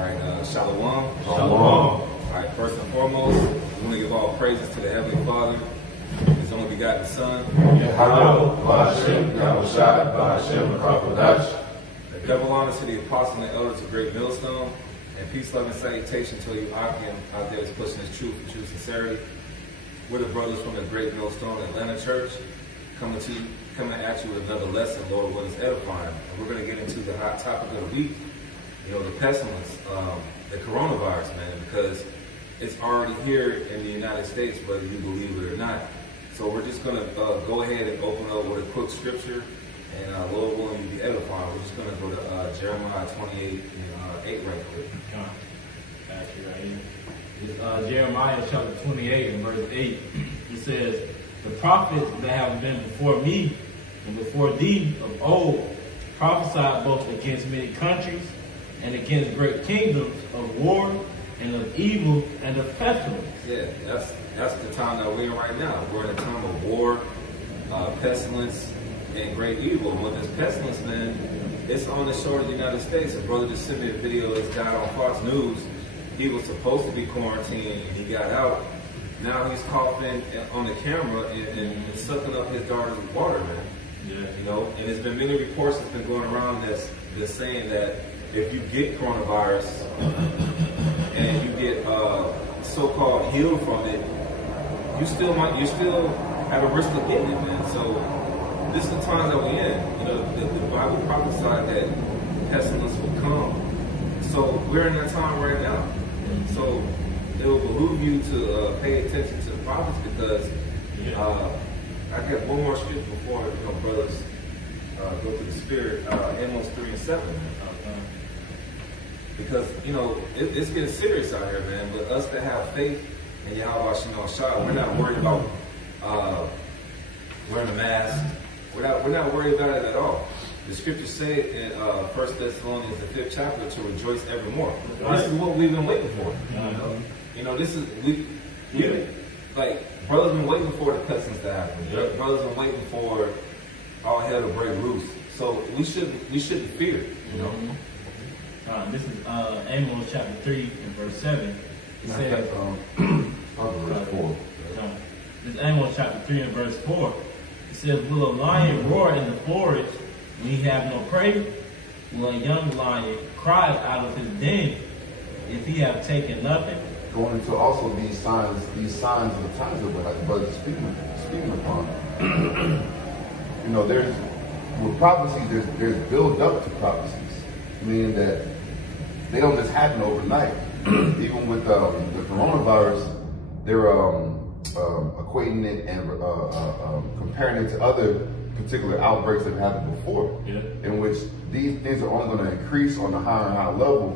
Shalom. Shalom. All right, first and foremost, we want to give all praises to the Heavenly Father, His only begotten Son. Double honor to the apostle and elders of Great Millstone, and peace, love, and salutation to you, Akim, out there that's pushing this truth and true sincerity. We're the brothers from the Great Millstone Atlanta Church, coming at you with another lesson, Lord, what is edifying. And we're going to get into the hot topic of the week, the pestilence, the coronavirus, man, because it's already here in the United States, whether you believe it or not. So we're just going to go ahead and open up with a quick scripture, and Lord willing, you be edifying. We're just going to go to Jeremiah 28 and 8 right quick. Got you right here. Jeremiah chapter 28 and verse 8. It says, "The prophets that have been before me and before thee of old prophesied both against many countries and against great kingdoms of war and of evil and of pestilence." Yeah, that's the time that we're in right now. We're in a time of war, pestilence, and great evil. And with this pestilence, man, it's on the shore of the United States. A brother just sent me a video of this guy on Fox News. He was supposed to be quarantined and he got out. Now he's coughing on the camera and sucking up his daughter's water, man. Yeah. And there's been many reports that's been going around that's saying that if you get coronavirus and you get so-called healed from it, you still have a risk of getting it, man. So this is the time that we're in. The Bible prophesied that pestilence will come. So we're in that time right now. So it will behoove you to pay attention to the prophets, because I got one more scripture before brothers go to the Spirit. Amos 3 and 7. Because it's getting serious out here, man. But us that have faith in Yahweh Shem Shah, we're not worried about wearing a mask. We're not worried about it at all. The scriptures say in 1 Thessalonians, the 5th chapter, to rejoice evermore. This is what we've been waiting for. This is like brothers been waiting for the pestilence to happen. Brothers been waiting for all hell to break loose. So we shouldn't fear. This is Amos chapter 3 and verse 7. It says, verse 4. This is Amos chapter 3 and verse 4. It says, "Will a lion roar in the forest when he have no prey? Will a young lion cry out of his den if he have taken nothing?" Going into also these signs of the times that we're brothers speaking upon. There's with prophecies, there's build up to prophecies, meaning that they don't just happen overnight. Even with the coronavirus, they're equating it and comparing it to other particular outbreaks that have happened before, in which these things are only going to increase on a higher and higher level.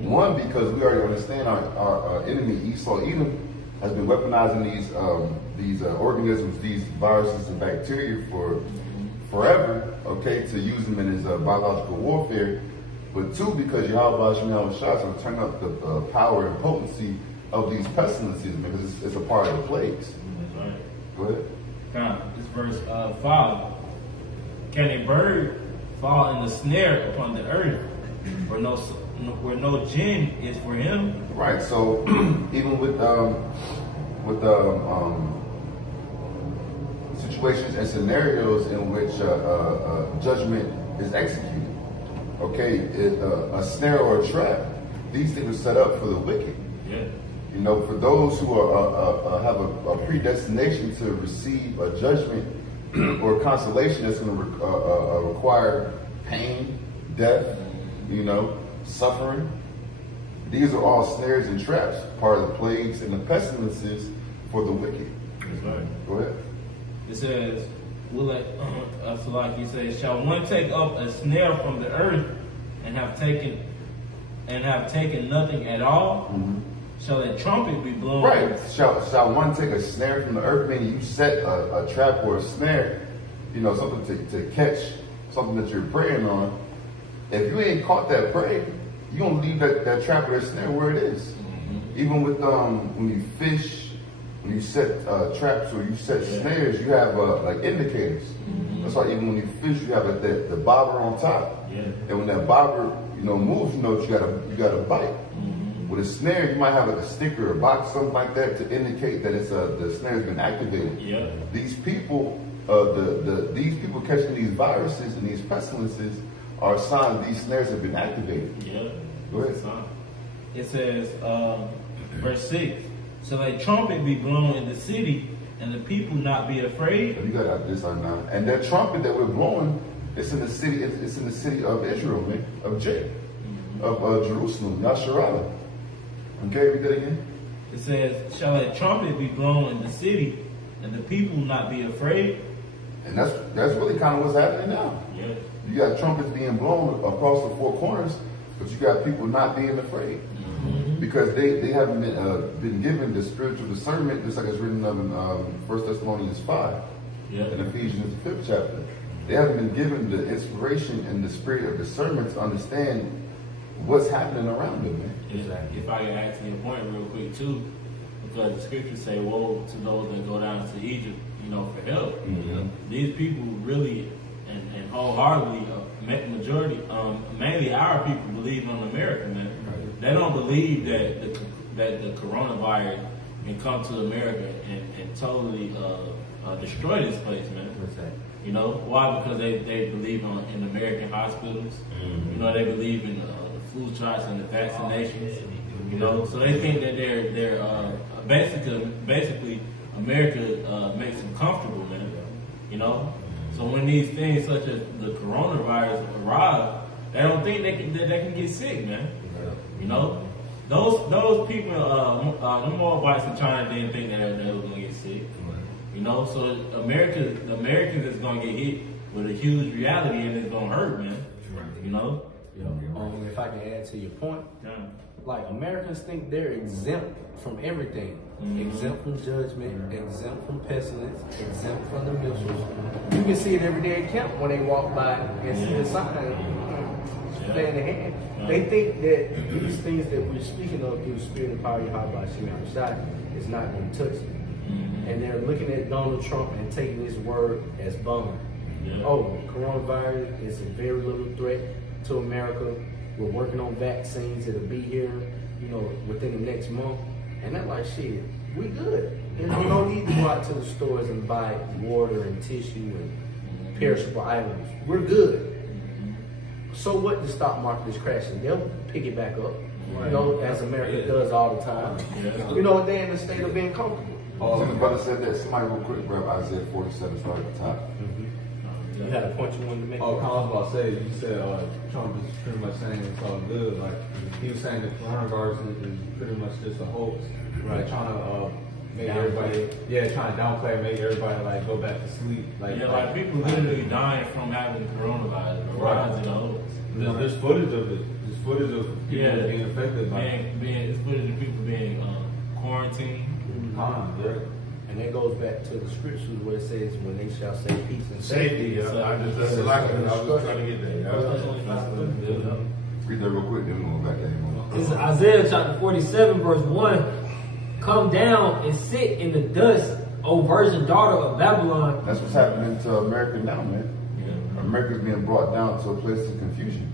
One, because we already understand our enemy Esau Edom has been weaponizing these organisms, these viruses and bacteria for forever, to use them in his biological warfare. But two, because Yahweh Shem Shah is going to turn up the power and potency of these pestilences, because it's a part of the plagues. That's right. Go ahead. This verse 5. "Can a bird fall in the snare upon the earth, where no gin is for him?" Right. So even with situations and scenarios in which judgment is executed, a snare or a trap, these things are set up for the wicked. For those who have a predestination to receive a judgment or consolation that's going to require pain, death, suffering. These are all snares and traps, part of the plagues and the pestilences for the wicked. That's right. Go ahead. It says, so like he says, "Shall one take up a snare from the earth and have taken nothing at all? Shall a trumpet be blown?" Right. Shall one take a snare from the earth? Meaning you set a trap or a snare, something to catch something that you're preying on. If you ain't caught that prey, you don't leave that trap or that snare where it is. Even with when you fish, when you set traps or you set snares, you have like indicators. That's why even when you fish, you have like the bobber on top. And when that bobber, moves, you got a bite. With a snare, you might have like a sticker or box, something like that, to indicate that it's the snare has been activated. These people, these people catching these viruses and these pestilences are a sign that these snares have been activated. Go ahead. It says, verse 6, so a trumpet be blown in the city, and the people not be afraid. You got this on now. And that trumpet that we're blowing, it's in the city. It's in the city of Israel, man, of Jerusalem, Yasharallah. Okay, read that again. It says, shall a trumpet be blown in the city, and the people not be afraid? And that's really kind of what's happening now. You got trumpets being blown across the four corners, but you got people not being afraid. Because they haven't been given the spiritual discernment, just like it's written of in 1 Thessalonians 5 and Ephesians the 5th chapter. They haven't been given the inspiration and the spirit of discernment to understand what's happening around them, man. Exactly. If I can add to your point real quick too, because the scriptures say, woe to those that go down to Egypt, for help. These people really and wholeheartedly, mainly our people believe on America, man. They don't believe that the coronavirus can come to America and totally destroy this place, man. Why? Because they believe in American hospitals. They believe in the flu shots and the vaccinations. So they think that they're basically America makes them comfortable, man. So when these things such as the coronavirus arrive, they don't think they can get sick, man. Those people, the Moabites in China didn't think that they were gonna get sick. So the Americans is gonna get hit with a huge reality, and it's gonna hurt, man. If I can add to your point, like Americans think they're exempt from everything. Exempt from judgment, exempt from pestilence, exempt from the missiles. You can see it every day at camp when they walk by and see the sign, stay in the hand. They think that these things that we're speaking of through Spirit and Power Yahweh Shemashai is not going to touch them. And they're looking at Donald Trump and taking his word as bond. Oh, coronavirus is a very little threat to America. We're working on vaccines that'll be here, within the next month. And they're like, shit, we good. There's no need to go out to the stores and buy water and tissue and perishable items. We're good. So what? The stock market is crashing. They'll pick it back up, as America does all the time. They're in a state of being comfortable. So the brother said that. Somebody real quick grab Isaiah 47, start at the top. You had a point you wanted to make? I was about to say, you said Trump is pretty much saying it's all good. Like, he was saying the coronavirus is pretty much just a hoax. Right. Trying to make everybody, trying to downplay, make everybody like go back to sleep. Like people literally dying from having coronavirus. Right. There's footage of it. There's footage of people being affected by it. There's footage of people being quarantined. And that goes back to the scriptures where it says, when they shall say peace and safety. I was trying to get that. Read that real quick, then we'll go back there. This is Isaiah chapter 47, verse 1. Come down and sit in the dust, O virgin daughter of Babylon. That's what's happening to America now, man. America's being brought down to a place of confusion.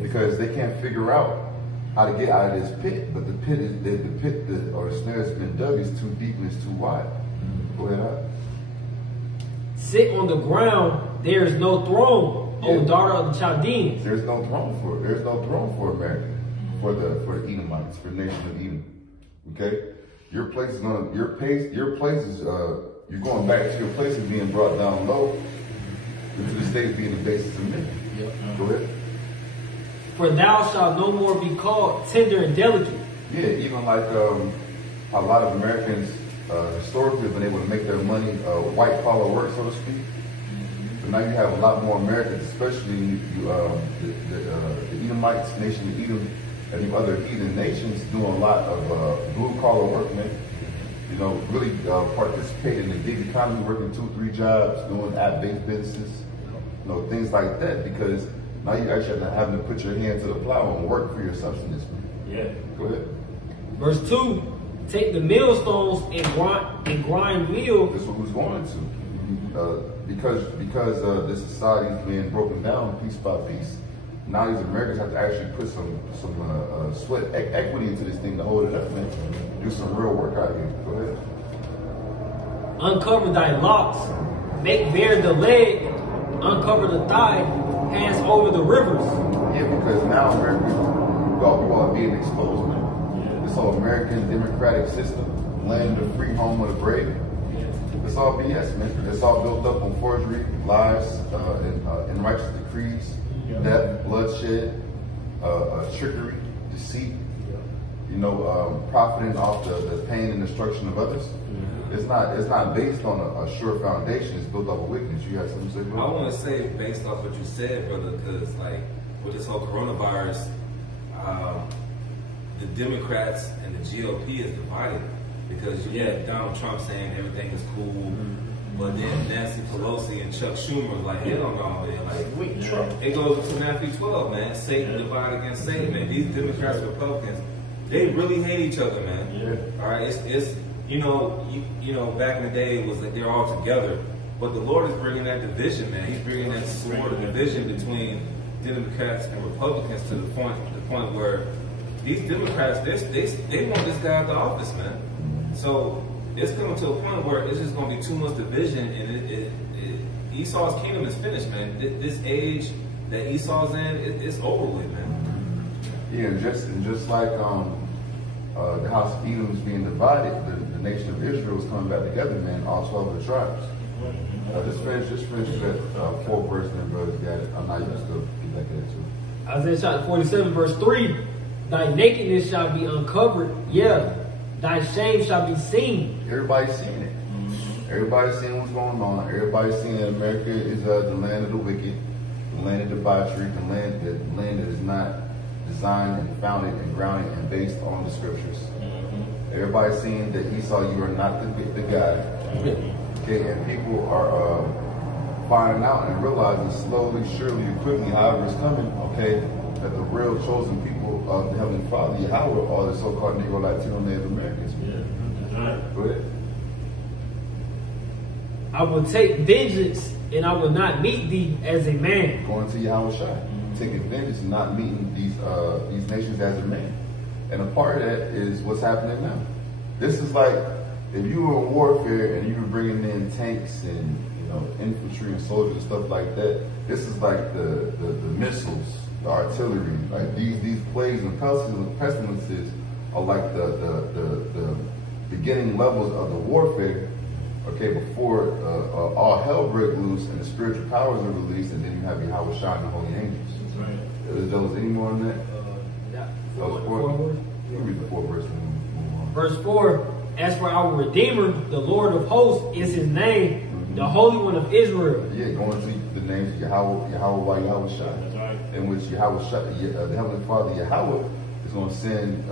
Because they can't figure out how to get out of this pit, but the pit or the snare that's been dug is too deep and it's too wide. Go ahead up. Sit on the ground, there is no throne, O daughter of the Chaldeans. There's no throne for America, for the Edomites, for the nation of Edom. Okay? Your place is you're going back to your place of being brought down low into the state of being the basis of men. Go ahead. For thou shalt no more be called tender and delicate. Yeah, even like a lot of Americans historically have been able to make their money white collar work, so to speak. But now you have a lot more Americans, especially the Edomites, nation of Edom, and the other heathen nations doing a lot of blue collar work, man. Really participate in the gig economy, working 2-3 jobs, doing app-based businesses, things like that, because now you actually having to put your hand to the plow and work for your subsistence, man. Yeah. Go ahead. Verse 2. take the millstones and grind meal. This is what we was going to. Because this society is being broken down piece by piece. Now these Americans have to actually put some sweat equity into this thing to hold it up, man. Do some real work out here. Go ahead. Uncover thy locks, make bare the leg, uncover the thigh, pass over the rivers. Yeah, because now America, we all being exposed, man. This whole American democratic system, land of the free, home of the brave. It's all BS, man. It's all built up on forgery, lies, and righteous decrees, death, bloodshed, trickery, deceit. You know, profiting off the pain and destruction of others. It's not based on a sure foundation. It's built off of wickedness. You have something to say, bro? I want to say, based off what you said, brother, because like with this whole coronavirus, the Democrats and the GOP is divided because you have Donald Trump saying everything is cool, but then Nancy Pelosi and Chuck Schumer like, hell no, man. Like, it goes to Matthew 12, man. Satan divided against Satan, man. These Democrats and Republicans, they really hate each other, man. All right, it's you know, back in the day it was like they're all together, but the Lord is bringing that division, man. He's bringing that sword of division between Democrats and Republicans to the point where these Democrats they want this guy at the office, man. So it's coming to a point where it's just going to be too much division, and Esau's kingdom is finished, man. This age that Esau's in, it's over with, man. Yeah, and just like the house of Edom is being divided, the nation of Israel is coming back together, man. All 12 of the tribes. Just finish that 4th verse, and brothers got it. I'm not even still get back at it too. Isaiah chapter 47, verse 3. Thy nakedness shall be uncovered, thy shame shall be seen. Everybody's seeing it. Everybody's seeing what's going on. Everybody's seeing that America is the land of the wicked, the land of debauchery, the land that is not designed and founded and grounded and based on the scriptures. Everybody's seeing that Esau, you are not the guy. Okay, and people are finding out and realizing slowly, surely, quickly, however it's coming, okay, that the real chosen people of the Heavenly Father, Yahweh, are the so-called Negro, Latino, Native Americans. Go ahead. I will take vengeance, and I will not meet thee as a man. Going to Yahweh Shai, taking vengeance and not meeting these nations as a man. And a part of that is what's happening now. This is like if you were in warfare and you were bringing in tanks and infantry and soldiers and stuff like that. This is like the missiles, the artillery, like these plagues and pestilences are like the beginning levels of the warfare. Okay, before all hell break loose and the spiritual powers are released, and then you have Yahweh Shai and the holy angels. That's right. Is there any more on that? That was 4. You read the 4th verse and move on. Verse 4, as for our Redeemer, the Lord of hosts is his name, the Holy One of Israel. Yeah, going to the names of Yahweh Shai. That's right. In which Yahweh Shai, the Heavenly Father Yahweh is going to send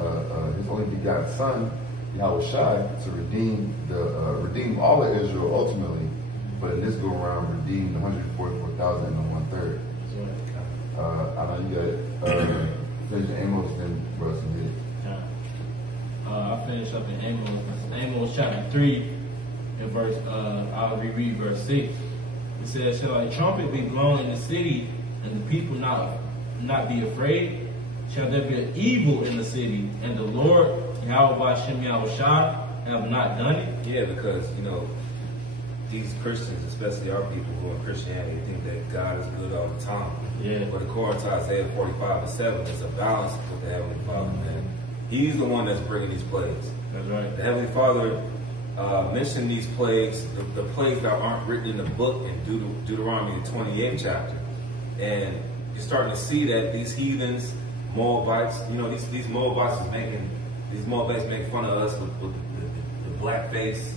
his only begotten Son, Yahweh Shai, to redeem all of Israel ultimately, but in this go around, redeem the 144,000 and 1/3. That's right. I know you got it. Finish Amos, then Russ did it. I finish up in Amos chapter 3, and verse. I'll reread verse 6. It says, "Shall a trumpet be blown in the city, and the people not be afraid? Shall there be an evil in the city, and the Lord Yahweh Shem Yahweh Shai have not done it?" Yeah, because these Christians, especially our people who are in Christianity, think that God is good all the time. Yeah. But according to Isaiah 45:7, it's a balance with the Heavenly Father, man. He's the one that's bringing these plagues. That's right. The Heavenly Father mentioned these plagues, the plagues that aren't written in the book in Deuteronomy, the 28th chapter. And you're starting to see that these heathens, Moabites, these Moabites make fun of us with the black face.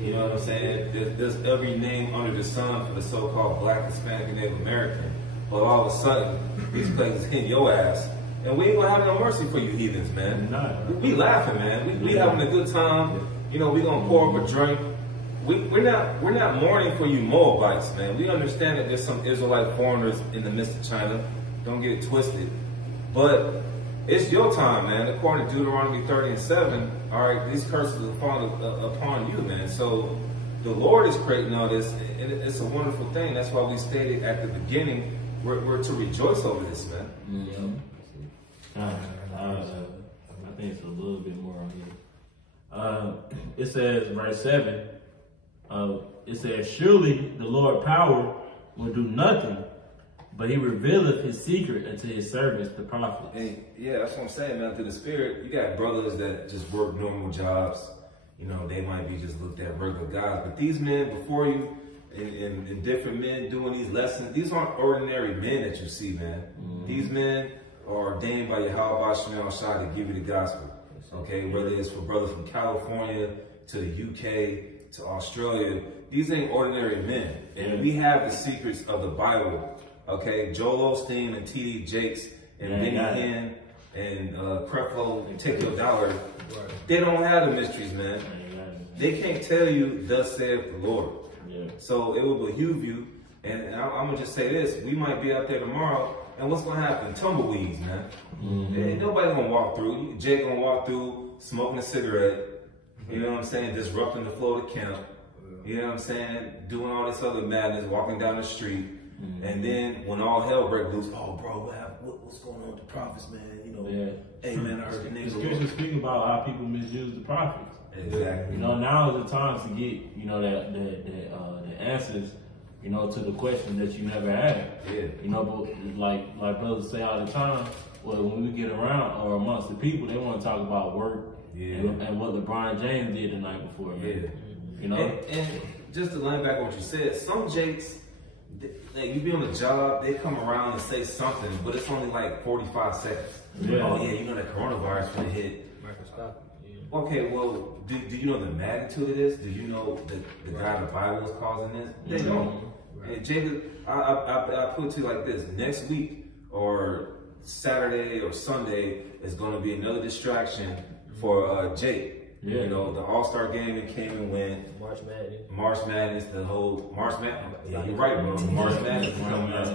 You know what I'm saying? There's every name under the sun for the so-called black, Hispanic, and Native American. But all of a sudden, these places hit your ass. And we ain't gonna have no mercy for you heathens, man. We laughing, man. We having a good time. We gonna pour up a drink. We're not mourning for you Moabites, man. We understand that there's some Israelite foreigners in the midst of China. Don't get it twisted. But It's your time, man. According to Deuteronomy 30:7, all right, these curses will fall upon you, man. So the Lord is creating all this, and it's a wonderful thing. That's why we stated at the beginning, we're to rejoice over this, man. I think it's a little bit more on here. It says, verse 7, it says, surely the Lord power will do nothing, but he revealeth his secret unto his servants, the prophets. And yeah, that's what I'm saying, man. Through the Spirit, you got brothers that just work normal jobs. You know, they might be just looked at regular guys. But these men before you, and different men doing these lessons, these aren't ordinary men that you see, man. These men are ordained by Yahweh Shemel Shai to give you the gospel. Okay, whether it's for brothers from California to the UK to Australia, these ain't ordinary men. And we have the secrets of the Bible. Okay, Joel Osteen and T.D. Jakes and Benny Hinn and Creflo and Take Your Dollar, they don't have the mysteries, man. They can't tell you, thus saith the Lord. So it will behoove you, and I'm gonna just say this: we might be out there tomorrow, and what's gonna happen? Tumbleweeds, man. Ain't nobody gonna walk through. Jay gonna walk through smoking a cigarette. You know what I'm saying? Disrupting the flow of the camp. You know what I'm saying? Doing all this other madness, walking down the street. And then when all hell breaks loose, oh bro, what's going on with the prophets, man? You know, hey man, I heard the niggas. The scriptures speak about how people misuse the prophets. Exactly. You know, now is the time to get, you know, the answers, you know, to the question that you never had. You know, but like brothers say all the time, well, when we get around or amongst the people, they want to talk about work and what LeBron James did the night before. Man. You know, and just to land back on what you said, some Jakes, like you be on the job, they come around and say something, but it's only like 45 seconds. Oh yeah, you know the coronavirus gonna hit. Okay, well, do you know the magnitude of this? Do you know that the God of the Bible is causing this? They don't. And Jacob, I put it to you like this: next week or Saturday or Sunday is going to be another distraction for Jake. You know, the All-Star game that came and went. March Madness, the whole March Madness. Yeah, you're right, bro. March Madness is coming up.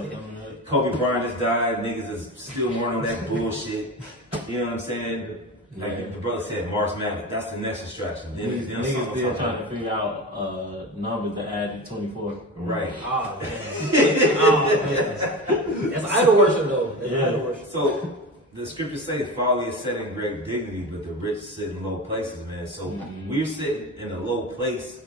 Kobe Bryant has died. Niggas is still mourning on that bullshit. You know what I'm saying? Like the brother said, March Madness. That's the next distraction. Then niggas still trying to figure out numbers to add to 24. Right. Oh, man. That's idol worship, though. That's idol worship. So the scriptures say folly is set in great dignity, but the rich sit in low places, man. So we're sitting in a low place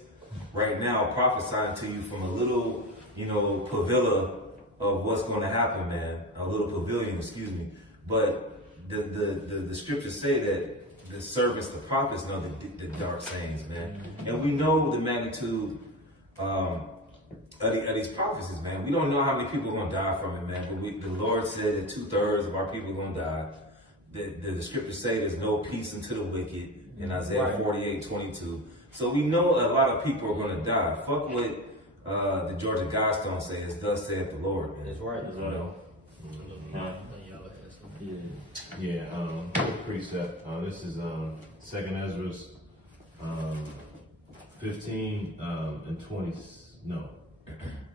right now, prophesying to you from a little, you know, pavilla of what's going to happen, man. A little pavilion, excuse me. But the scriptures say that the servants, the prophets, know the dark sayings, man. And we know the magnitude of these prophecies, man. We don't know how many people are going to die from it, man. But the Lord said that 2/3 of our people are going to die. The scriptures say there's no peace unto the wicked in Isaiah 48:22. So we know a lot of people are going to die. Fuck what the Georgia Guidestones say is thus saith the Lord. Man. That's right. You know? Precept. This is 2nd Ezra's 15 and 20. No.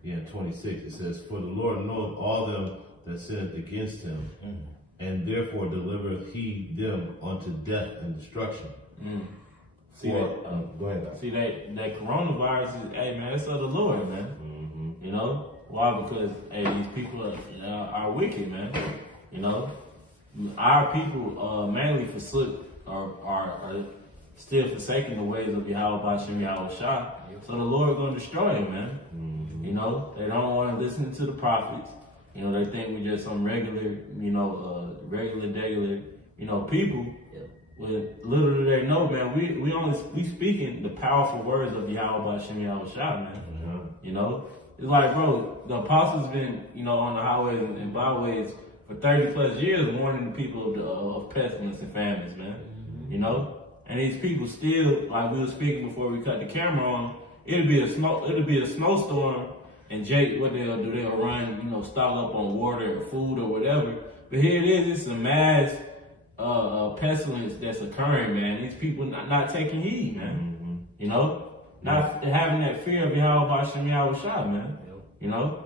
Yeah, 26. It says, for the Lord knoweth all them that sinneth against him, and therefore delivereth he them unto death and destruction. See that? Go ahead. See that coronavirus is, hey man, it's of the Lord, man. You know why? Because hey, these people are wicked, man. You know, our people mainly forsook are still forsaking the ways of Yahweh Bashem Yahweh Shah. So the Lord gonna destroy him, man. You know, they don't want to listen to the prophets. You know, they think we just some regular, you know, regular, you know, people. With little do they know, man, we speaking the powerful words of Yahweh Bashem Yahweh Shah, man. You know, it's like, bro, the apostles been, you know, on the highways and byways for 30+ years warning the people of pestilence and famines, man. You know, and these people still, like we were speaking before we cut the camera on, it'll be a snowstorm, and Jake, what they'll do, they'll run, you know, stock up on water or food or whatever. But here it is, it's a mass pestilence that's occurring, man. These people not taking heed, man. You know, not having that fear of Yahweh Bashem Yahweh Shah, man. You know,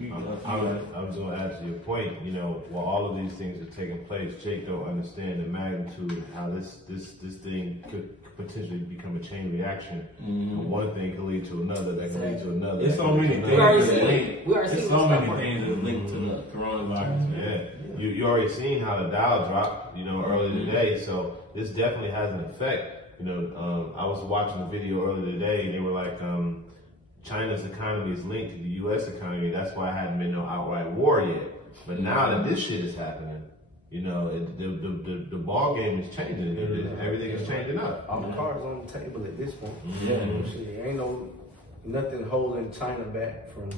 I'm just going to add to your point. You know, while all of these things are taking place, Jake don't understand the magnitude of how this thing could potentially become a chain reaction. And one thing can lead to another, that can lead to another. It's so many things. We already seen so many things that link to the coronavirus. Yeah, you already seen how the Dow dropped, you know, earlier today. So this definitely has an effect. You know, I was watching a video earlier today, and they were like, China's economy is linked to the U.S. economy. That's why it hadn't been no outright war yet. But now that this shit is happening, you know, the ball game is changing. Everything is changing up. All the cards on the table at this point. Yeah. Shit, ain't nothing holding China back from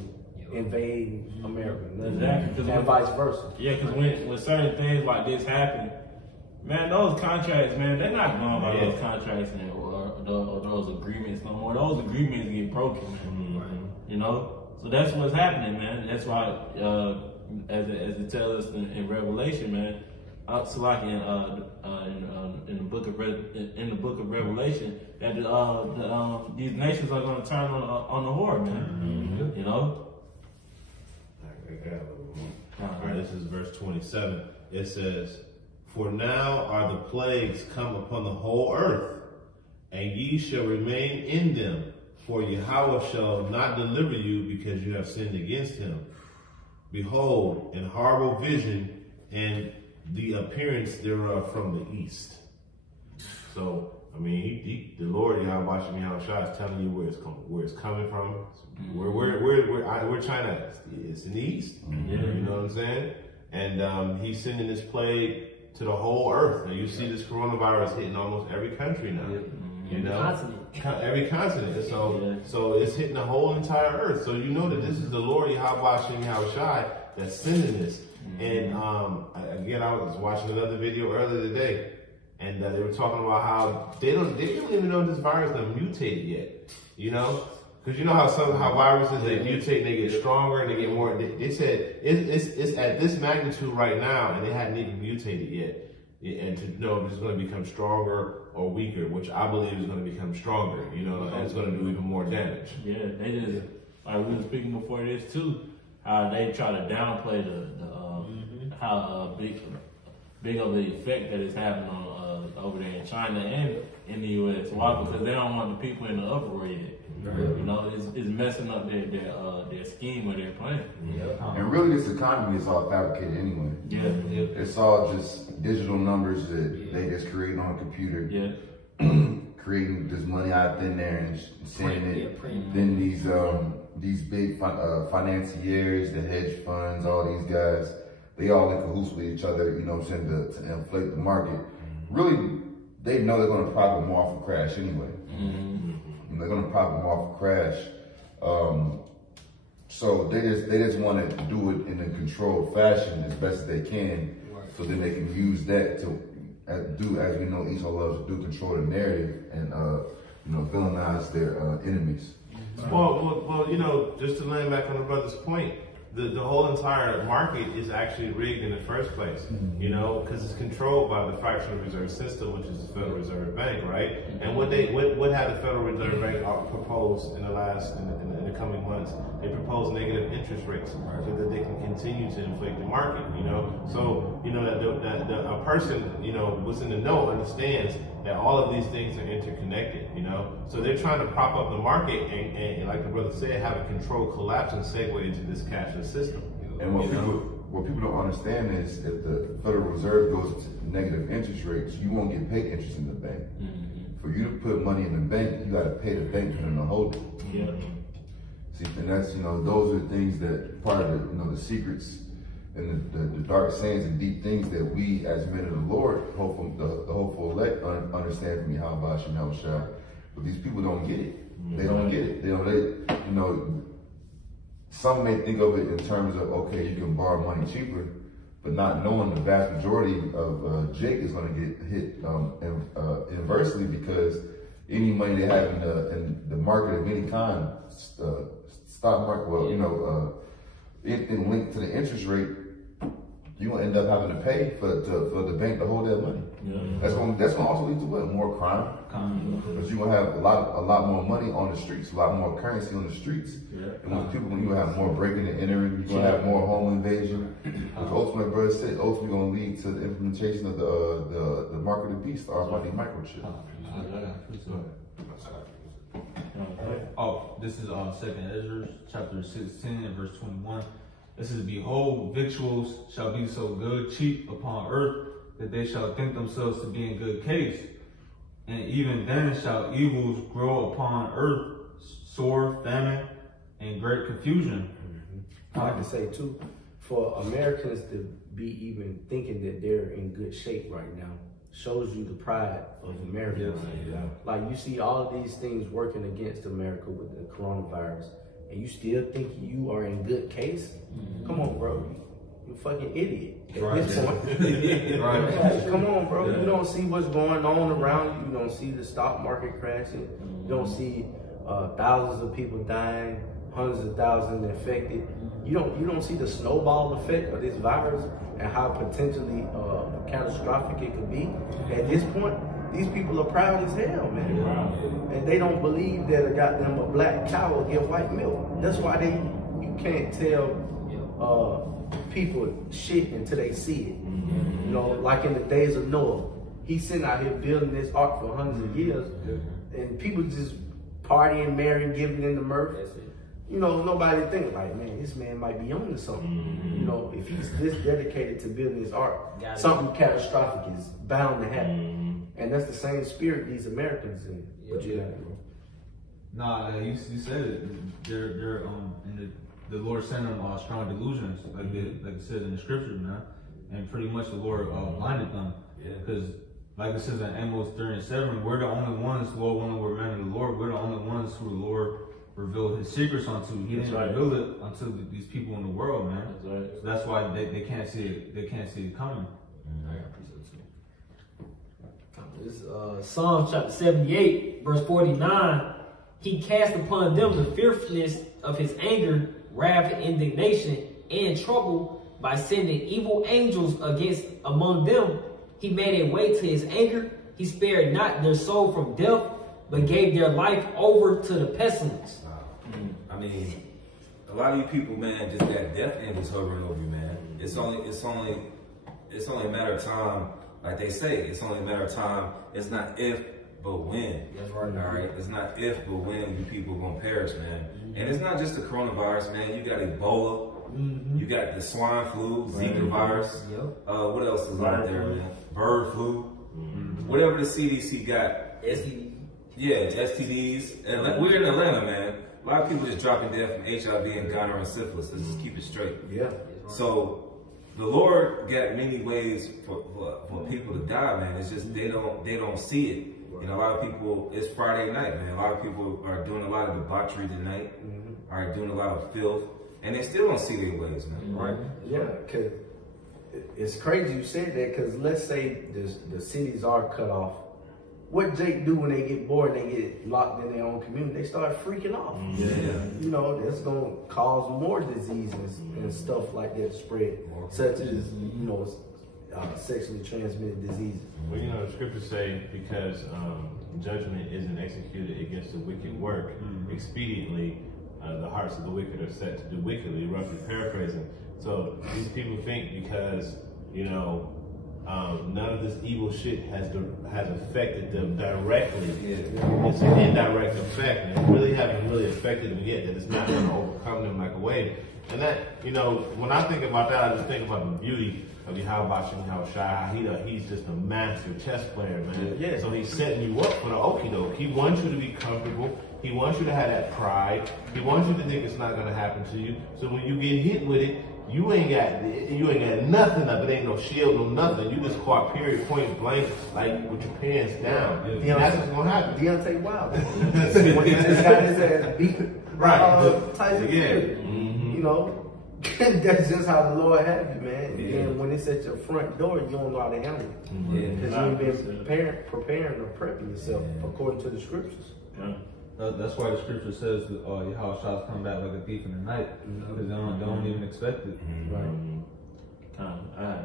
invading America. Exactly. And vice versa. Yeah, because when certain things like this happen, man, those contracts, man, they're not going by those contracts or those agreements no more. Those agreements get broken, man. You know? So that's what's happening, man. That's why, as it tells us in Revelation, man, in the book of Revelation, that these nations are going to turn on the whore, man. You know? All right, this is verse 27. It says, "For now are the plagues come upon the whole earth, and ye shall remain in them. For Yahweh shall not deliver you because you have sinned against him. Behold, an horrible vision, and the appearance thereof from the east." So, I mean, the Lord Yahweh is telling you where it's coming from. Where China is. It's in the east. You know what I'm saying? And he's sending this plague to the whole earth. And you see this coronavirus hitting almost every country now. You know, every continent. So it's hitting the whole entire earth. So you know that this is the Lord Yahweh that's sending this. And again, I was watching another video earlier today, and they were talking about how they don't even know this virus done mutated yet. You know, because you know how viruses, they mutate and they get stronger and they get more. They said it's at this magnitude right now, and they hadn't even mutated yet. And to know if it's going to become stronger or weaker, which I believe is going to become stronger, you know, and it's going to do even more damage. Yeah, they just, like we were speaking before this too, how they try to downplay how big of the effect that it's having on over there in China and in the U.S. Why? Because they don't want the people in the uproar yet. You know, it's messing up their scheme or their plan. And really, this economy is all fabricated anyway. It's all just digital numbers that they just create on a computer. Creating this money out of thin there and sending it. Then these big financiers, the hedge funds, all these guys, they all in cahoots with each other, you know what I'm saying, to inflate the market. Really, they know they're going to profit more off a crash anyway. They're going to profit more off a crash. So they just want to do it in a controlled fashion as best as they can, so then they can use that to do, as we know, Esau loves to do, control the narrative and you know, villainize their enemies. Well, you know, just to land back on the brother's point, the whole entire market is actually rigged in the first place, you know, because it's controlled by the fractional reserve system, which is the Federal Reserve Bank, right? And what had the Federal Reserve Bank propose in the coming months? They propose negative interest rates so that they can continue to inflate the market, you know. So, you know, that a person, you know, who's in the know understands that all of these things are interconnected, you know. So they're trying to prop up the market and like the brother said, have a controlled collapse and segue into this cashless system. And what people don't understand is if the Federal Reserve goes to negative interest rates, you won't get paid interest in the bank. For you to put money in the bank, you got to pay the bank for them to hold it. See, and that's, you know, those are the things that part of the, you know, the secrets and the dark sayings and deep things that we as men of the Lord, the hopeful elect, understand from Yahweh Shem Shai. But these people don't get it. They don't get it. You know, some may think of it in terms of, okay, you can borrow money cheaper, but not knowing the vast majority of Jake is going to get hit inversely, because any money they have in the market of any kind, stock market, well, you know, anything linked to the interest rate, you're gonna end up having to pay for the bank to hold that money. Yeah. That's gonna also lead to what? More crime. Because you're gonna have a lot more money on the streets, a lot more currency on the streets. And when you have more breaking and entering, you're gonna have more home invasion. Which ultimately, brother said, ultimately gonna lead to the implementation of the mark of the beast, the almighty microchip. Oh, this is 2nd Ezra, chapter 16 and verse 21. This is, behold, victuals shall be so good, cheap upon earth, that they shall think themselves to be in good case. And even then shall evils grow upon earth, sword, famine, and great confusion. I like to say too, for Americans to be even thinking that they're in good shape right now shows you the pride of Americans. Like you see all of these things working against America with the coronavirus, and you still think you are in good case? Come on, bro. You fucking idiot at this point. Like, come on, bro. You don't see what's going on around you. You don't see the stock market crashing. You don't see thousands of people dying, hundreds of thousands infected. You don't see the snowball effect of this virus and how potentially catastrophic it could be. At this point, these people are proud as hell, man. And they don't believe that a black cow will get white milk. That's why you can't tell people shit until they see it. You know, like in the days of Noah. He's sitting out here building this ark for hundreds of years, and people just partying, marrying, giving in the mirth. You know, nobody think like, man, this man might be on to something. You know, if he's this dedicated to building his ark, something catastrophic is bound to happen. And that's the same spirit these Americans in. But Nah, you said it. They're in the Lord sent them strong delusions, like it says in the scripture, man. And pretty much the Lord blinded them. Because like it says in Amos 3:7, we're the only ones, Lord willing, we're men of the Lord. We're the only ones who the Lord revealed his secrets unto. He didn't reveal it unto these people in the world, man. So that's why they can't see it. They can't see it coming. This Psalm chapter 78, verse 49. He cast upon them the fearfulness of his anger, wrath, and indignation, and trouble by sending evil angels among them. He made a way to his anger. He spared not their soul from death, but gave their life over to the pestilence. I mean, a lot of you people, man, just got death angels hovering over you, man. It's only a matter of time. Like they say, it's only a matter of time. It's not if, but when. That's right. All right. It's not if, but when you people gonna perish, man. And it's not just the coronavirus, man. You got Ebola. You got the swine flu, Zika virus. What else is out there, man? Bird flu. Whatever the CDC got. STDs. Yeah, STDs. And we're in Atlanta, man. A lot of people just dropping dead from HIV and gonorrhea and syphilis. Let's just keep it straight. So the Lord got many ways for people to die, man. It's just they don't see it. You know, a lot of people, it's Friday night, man. A lot of people are doing a lot of debauchery tonight, are doing a lot of filth, and they still don't see their ways, man. Right? Yeah, because it's crazy you said that, because let's say the cities are cut off. What Jake do when they get bored and they get locked in their own community? They start freaking off. You know, that's going to cause more diseases and stuff like that to spread, such as, you know, sexually transmitted diseases. Well, you know, the scriptures say because judgment isn't executed against the wicked work, expediently the hearts of the wicked are set to do wickedly, roughly paraphrasing. So these people think because, you know, none of this evil shit has affected them directly. It's an indirect effect, and it really hasn't really affected them yet, that it's not going to overcome them like a wave. And that, you know, when I think about that, I just think about the beauty of Yahweh Shai. He's just a master chess player, man. So he's setting you up for the okie doke. He wants you to be comfortable. He wants you to have that pride. He wants you to think it's not going to happen to you. So when you get hit with it, you ain't got nothing up. It ain't no shield, no nothing. You just caught period, point blank, like with your pants down. And that's what's gonna happen. Deontay Wilder. When he just got his ass beat Tyson Fury. You know, that's just how the Lord have you, man. And when it's at your front door, you don't know how to handle it. Because you ain't been preparing or prepping yourself according to the scriptures. That's why the scripture says that Yahweh shall come back like a thief in the night, because they don't even expect it. I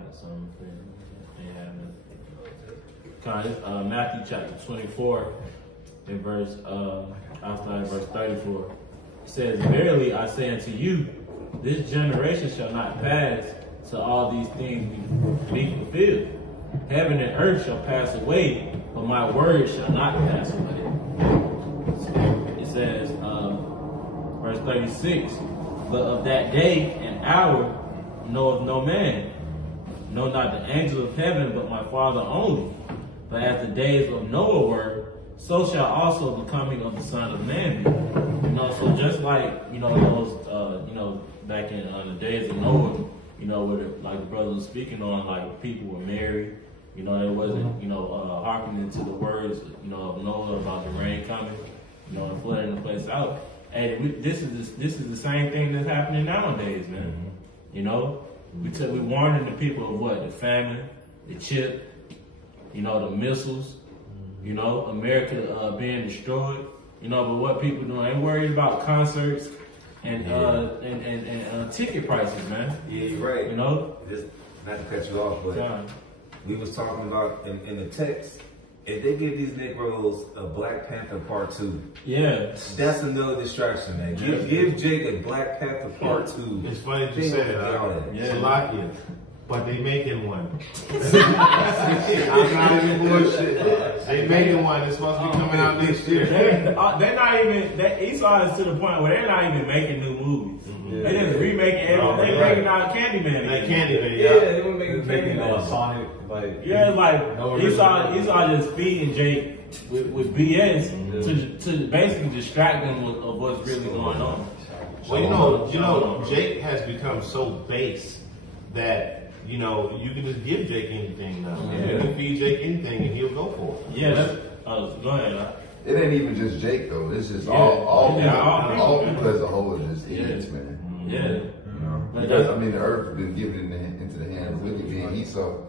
Matthew chapter 24, in verse 34. It says, "Verily I say unto you, this generation shall not pass till all these things be fulfilled. Heaven and earth shall pass away, but my word shall not pass away." It says, verse 36, "But of that day and hour knoweth no man, no, not the angels of heaven, but my Father only. But as the days of Noah were, so shall also the coming of the Son of Man be." So just like, those, back in the days of Noah, where like the brother was speaking on, like people were married, they wasn't, hearkening to the words, of Noah about the rain coming, and flooding the place out. And this is the same thing that's happening nowadays, man. We warning the people of what? The famine, the chip, the missiles, America being destroyed. But what people doing? They worried about concerts and ticket prices, man. Yeah, you're right. Just not to cut you off, but we was talking about in the text. If they give these Negroes a Black Panther Part 2, that's another distraction, man. Give Jake a Black Panther Part 2. It's funny that you said that. Salakia. But they making one. I'm not even bullshit. They making one. It's supposed to be coming out next year. They're not even. Esau is to the point where they're not even making new movies. They just remaking everything. They making out Candyman. Like Candyman, they were making Candyman. Sonic, Esau just feeding Jake with BS to basically distract them of what's really going on. Well, Jake has become so base that. You can just give Jake anything now. You can feed Jake anything and he'll go for it. Go ahead. It ain't even just Jake though. It's just all people as a whole are just idiots, man. Because the earth has been given into the hands of wicked men. Esau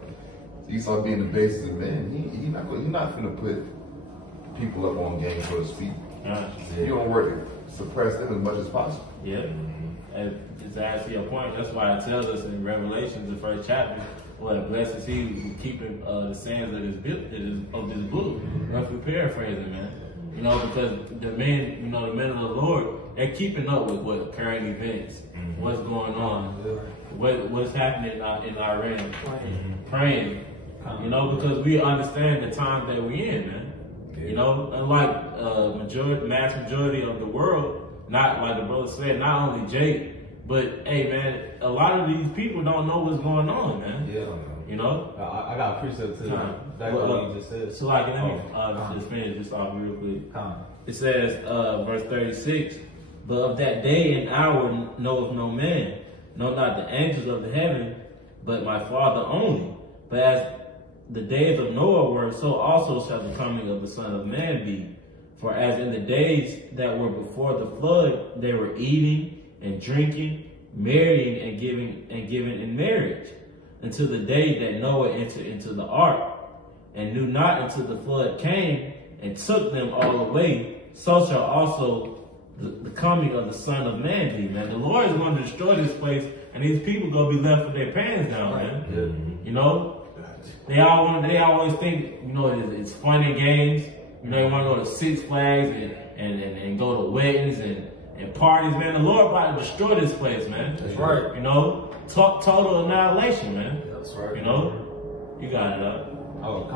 being the basis of man. He's not gonna put people up on game, so to speak. You don't work to suppress them as much as possible. And to answer your point, that's why it tells us in Revelations, the first chapter, blessed is he who keeping the sayings of this book. Roughly paraphrasing, man. Because the men of the Lord, they're keeping up with what current events, what's going on, what's happening in Iran, praying. Because we understand the times that we're in, man. Unlike mass majority of the world. Not like the brother said, not only Jake, but hey man, a lot of these people don't know what's going on, man. I got a precept to that what you just said. So let me just finish this off real quick. It says, verse 36, "But of that day and hour knoweth no man, no, not the angels of the heaven, but my Father only. But as the days of Noah were, so also shall the coming of the Son of Man be. For as in the days that were before the flood, they were eating and drinking, marrying and giving in marriage, until the day that Noah entered into the ark, and knew not until the flood came and took them all away. So shall also the coming of the Son of Man be." Man, the Lord is going to destroy this place, and these people going to be left with their pants down, man. They always think it's fun and games. They want to go to Six Flags and go to weddings and parties, man. The Lord about to destroy this place, man. That's right. Total annihilation, man. That's right. You got it up. Oh,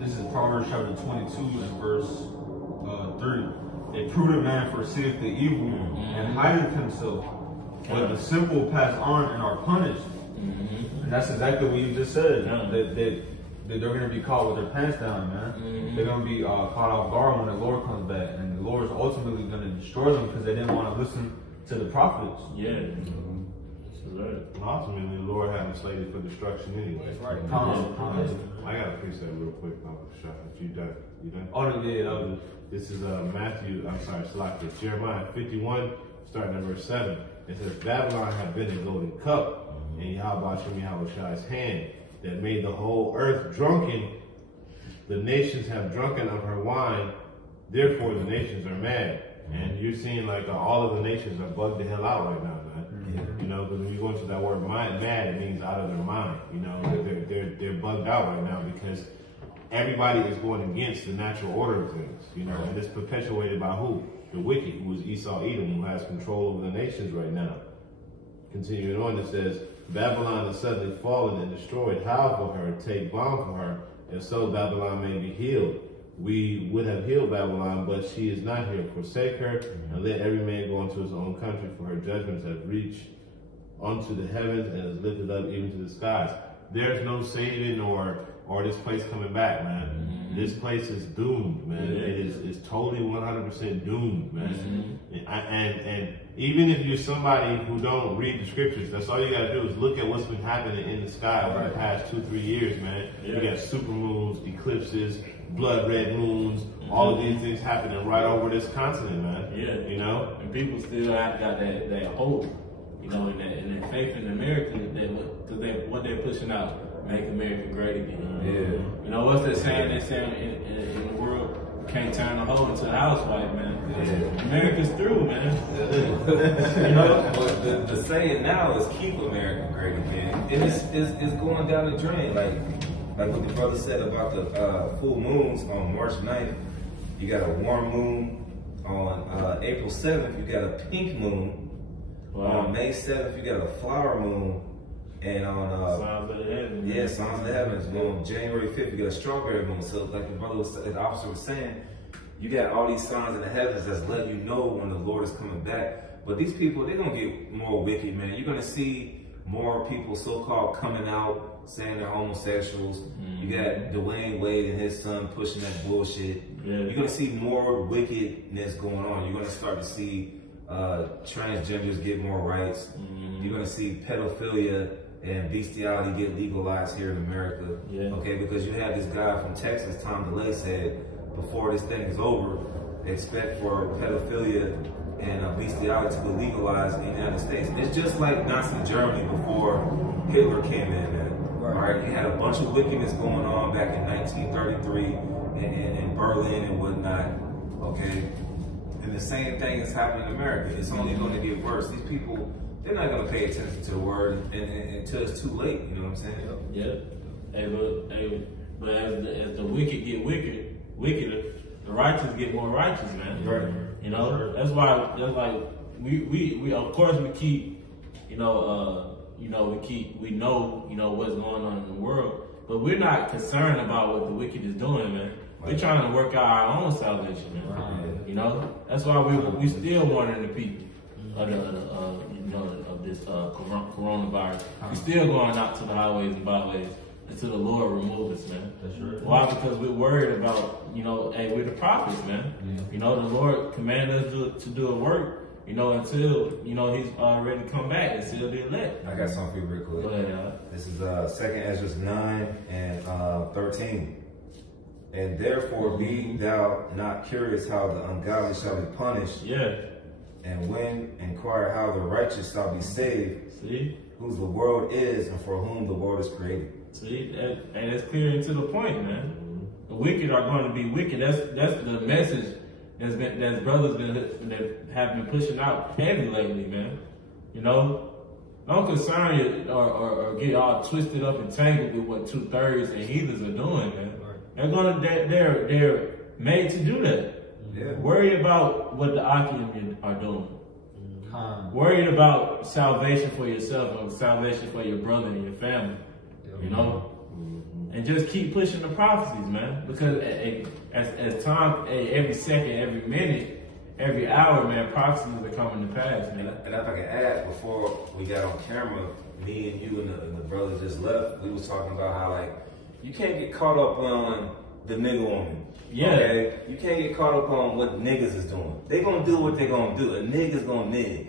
this is Proverbs chapter 22 and verse 3. "A prudent man forseeth the evil and hideth himself, but the simple pass on and are punished." And that's exactly what you just said. That they're going to be caught with their pants down, man. They're going to be caught off guard when the Lord comes back. And the Lord is ultimately going to destroy them because they didn't want to listen to the prophets. Ultimately, the Lord had them slated for destruction anyway. Right. I got a precept real quick. If you done? Oh, yeah. This is Jeremiah 51, starting at verse 7. It says, "Babylon had been a golden cup, and Yahweh Shai's hand, that made the whole earth drunken. The nations have drunken of her wine, therefore the nations are mad." And you're seeing all of the nations are bugged the hell out right now, man. You know, because when you go into that word mad, it means out of their mind. You know, they're bugged out right now because everybody is going against the natural order of things. You know, and it's perpetuated by who? The wicked, who is Esau Edom, who has control over the nations right now. Continuing on, it says, Babylon is suddenly fallen and destroyed. Howl for her, take balm for her, and so Babylon may be healed. We would have healed Babylon, but she is not here. Forsake her, and let every man go into his own country, for her judgments have reached unto the heavens and is lifted up even to the skies. There's no saving or this place coming back, man. This place is doomed, man. It's totally 100% doomed, man. And even if you're somebody who don't read the scriptures, that's all you gotta do is look at what's been happening in the sky over the past 2-3 years, man. You got super moons, eclipses, blood red moons, all of these things happening right over this continent, man. Yeah. You know? And people still have got that hope, you know, and that faith in America, because what they're pushing out, make America great again. Yeah. You know, what's that saying they say in the world? You can't turn a hoe into a housewife, man. Yeah. America's through, man. You know? But the saying now is keep America great again. And it's going down the drain. Like what the brother said about the full moons on March 9th, you got a warm moon. On April 7th, you got a pink moon. Wow. On May 7th, you got a flower moon. And on Signs of the heavens. yeah, Signs of the Heavens. On January 5th, you got a strawberry moon. So like the officer was saying, you got all these signs in the heavens that's letting you know when the Lord is coming back. But these people, they're gonna get more wicked, man. You're gonna see more people so-called coming out saying they're homosexuals. You got Dwayne Wade and his son pushing that bullshit. You're gonna see more wickedness going on. You're gonna start to see transgenders get more rights. You're gonna see pedophilia and bestiality get legalized here in America. Okay, because you have this guy from Texas, Tom DeLay, said, before this thing is over, expect for pedophilia and bestiality to be legalized in the United States. It's just like Nazi Germany before Hitler came in, man. Right? You had a bunch of wickedness going on back in 1933 in Berlin and whatnot. Okay, and the same thing is happening in America. It's only going to get worse. These people, they're not going to pay attention to the word until it's too late. You know what I'm saying? Yeah. But as the wicked get wickeder, the righteous get more righteous, man. Right. You know, that's why we of course we keep, we know what's going on in the world, but we're not concerned about what the wicked is doing, man. We're trying to work out our own salvation, man. You know, that's why we still warning the people of this coronavirus. We still going out to the highways and byways until the Lord remove us, man. That's right. Why? Because we're worried about, hey, we're the prophets, man. You know, the Lord commanded us to do a work, until, He's ready to come back and seal the elect. I got something for you real quick. Go ahead, This is 2nd Ezra 9 and 13. And therefore be thou not curious how the ungodly shall be punished. Yeah. And when inquire how the righteous shall be saved. See? Whose the world is and for whom the world is created. See, and it's clear and to the point, man. The wicked are going to be wicked. That's the message that brothers have been pushing out heavy lately, man. Don't concern you or get all twisted up and tangled with what 2/3 and heathens are doing, man. They're made to do that. Yeah. Worry about what the Achaeans are doing. Worried about salvation for yourself or salvation for your brother and your family. And just keep pushing the prophecies, man. Because as time, every second, every minute, every hour, man, prophecies are coming to pass, man. And if I can add, before we got on camera, me and you and the brother just left, we was talking about how, you can't get caught up on the nigga woman. Yeah. Okay? You can't get caught up on what niggas is doing. They gonna do what they gonna do. A nigga's gonna nig.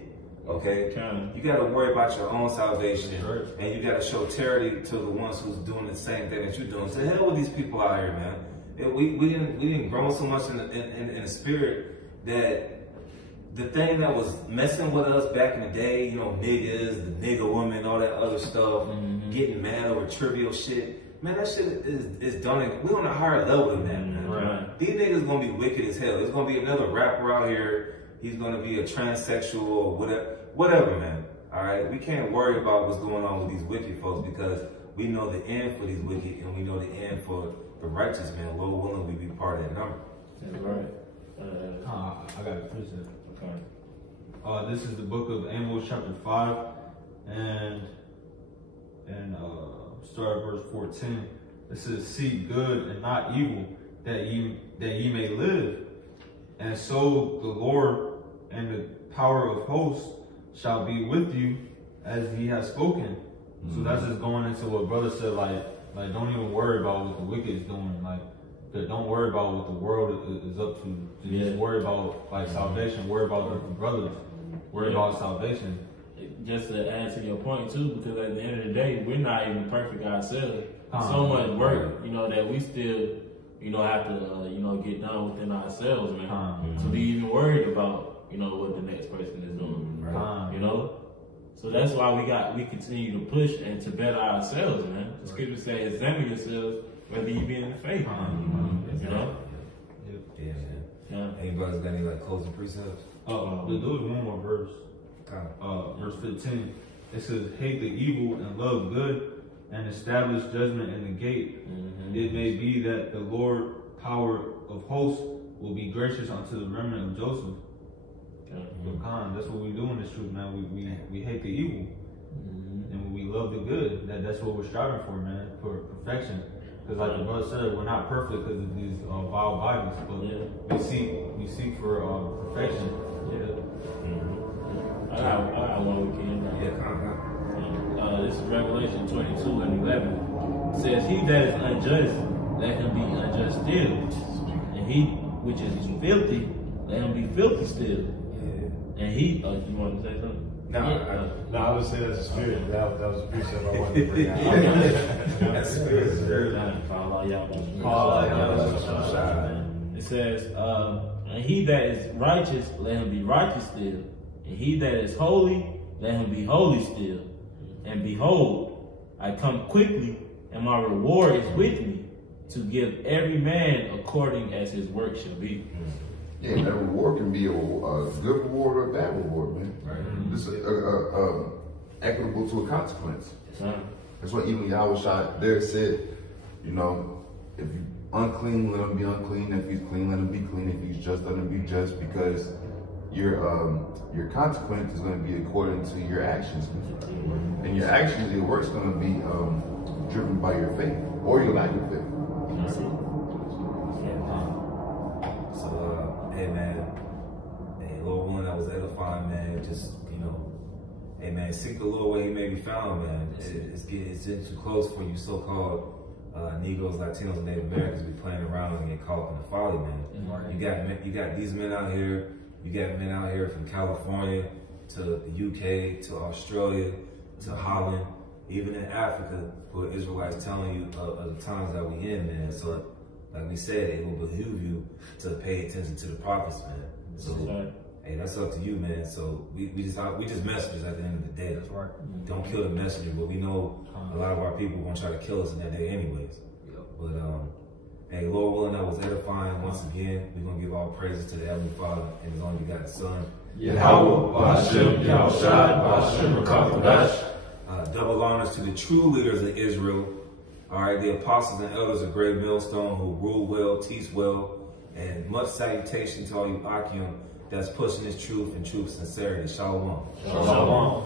Okay? You gotta worry about your own salvation. And you gotta show charity to the ones who's doing the same thing that you're doing. So hell with these people out here, man. We didn't grow so much in the spirit that the thing that was messing with us back in the day, niggas, the nigga woman, all that other stuff, getting mad over trivial shit, man, that shit is done. We're on a higher level than that, man. Right. These niggas gonna be wicked as hell. There's gonna be another rapper out here. He's gonna be a transsexual or whatever, man. All right, we can't worry about what's going on with these wicked folks because we know the end for these wicked and we know the end for the righteous, man. Lord willing, we be part of that number. That's right. I got a precept. Okay. This is the book of Amos, chapter 5, and start at verse 14. It says, "Seek good and not evil, that ye may live. And so the Lord and the power of hosts shall be with you, as he has spoken." So that's just going into what brother said, like don't even worry about what the wicked is doing. Like, don't worry about what the world is up to. Just worry about like salvation. Worry about the brothers. Worry about salvation. Just to add to your point too, because at the end of the day, we're not even perfect ourselves. So much work, that we still, have to, get done within ourselves, man. To be even worried about, what the next person is doing, right? So that's why we continue to push and to better ourselves, man. The scripture says, examine yourselves whether you be in the faith, Yeah, man. Anybody got any closing precepts? There was one more verse. Verse 15. It says, "Hate the evil and love good, and establish judgment in the gate. It may be that the Lord, power of hosts, will be gracious unto the remnant of Joseph." That's what we do in this truth, man. We hate the evil, and we love the good. That's what we're striving for, man, for perfection. Because like the brother said, we're not perfect because of these vile bodies, but we seek for perfection. I got one weekend. This is Revelation 22 and 11. It says, "He that is unjust, let him be unjust still. And he which is filthy, let him be filthy still. And he, you want to say something? No, I would say that's a spirit. That was a precept I wanted to bring out. That's spirit. It says, and he that is righteous, let him be righteous still. And he that is holy, let him be holy still. And behold, I come quickly, and my reward is with me, to give every man according as his work shall be." Yeah, that reward can be a good reward or a bad reward, man. Right. This is equitable to a consequence. That's what even Yahushua there said, if you unclean, let him be unclean. If he's clean, let him be clean. If he's just, let him be just, because your consequence is going to be according to your actions. And your actions, your work's going to be driven by your faith or your lack of faith. Hey man, Lord willing, that was edifying, man. Just, hey man, seek the Lord where he may be found, man. It's getting too close for you so-called Negroes, Latinos, and Native Americans be playing around and get caught up in the folly, man. You got these men out here, you got men out here from California to the UK, to Australia, to Holland, even in Africa, who are Israelites telling you of the times that we in, man. So, like we said, it will behoove you to pay attention to the prophets, man. So, hey, that's up to you, man. So we just messengers at the end of the day. That's right. Don't kill the messenger, but we know a lot of our people are gonna try to kill us in that day anyways. But hey, Lord willing, that was edifying. Once again, we're gonna give all praises to the Heavenly Father and His only begotten Son. Yahweh, Ba'ashem, Yahushua, Ba'ashem, Rakah. Double honors to the true leaders of Israel. All right, the apostles and elders of Great Millstone who rule well, teach well, and much salutation to all you Akim that's pushing this truth and truth sincerity. Shalom. Shalom.